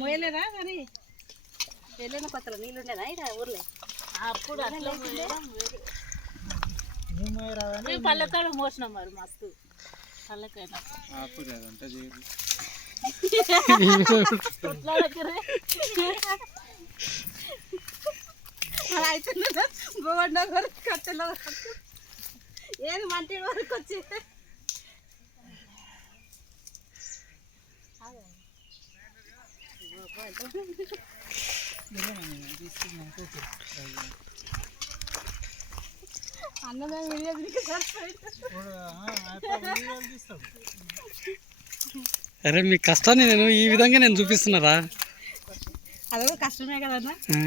మోయలేదా మరి? వెళ్ళిన కొత్తలో నీళ్ళు ఉండేదా ఇక్కడ ఊర్లో? అప్పుడు అట్లా పల్లెకాడ మోసినాం మరి మస్తు. పల్లెకైనా. అయితే వరకు కట్టెల వరకు ఏది మంటి వరకు వచ్చి అన్నమే వీడియో అరే మీ కష్టాన్ని నేను ఈ విధంగా నేను చూపిస్తున్నారా? అది కష్టమే కదన్నా. ఆ.